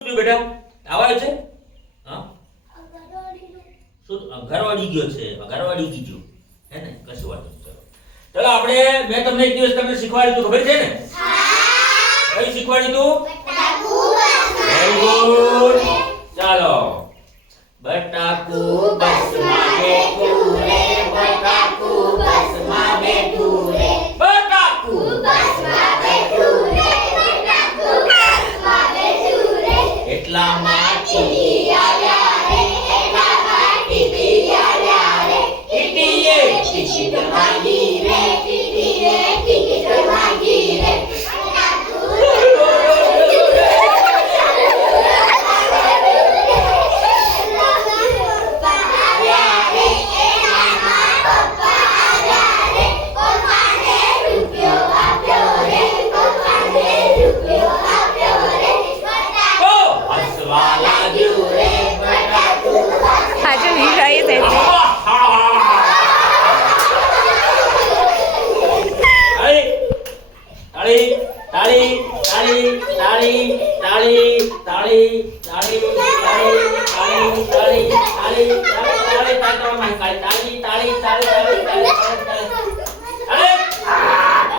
બેટા? આવાય છે? હા? શું ગયો છે. ઘરવાળી ગીજું હે ને? કશું વાંધો નહીં, ચલો. ચલો, આપણે, મેં તમને એક દિવસ તમને શીખવાડ્યું હતું, ખબર છે ને? કઈ શીખવાડ્યું ગુડ ચાલો. બટાકુ બસમાં બેઠું la mati dia yare e la mati dia yare e ti e ci ci per ताली ताली ताली ताली ताली ताली ताली ताली ताली ताली ताली ताली ताली ताली ताली ताली ताली ताली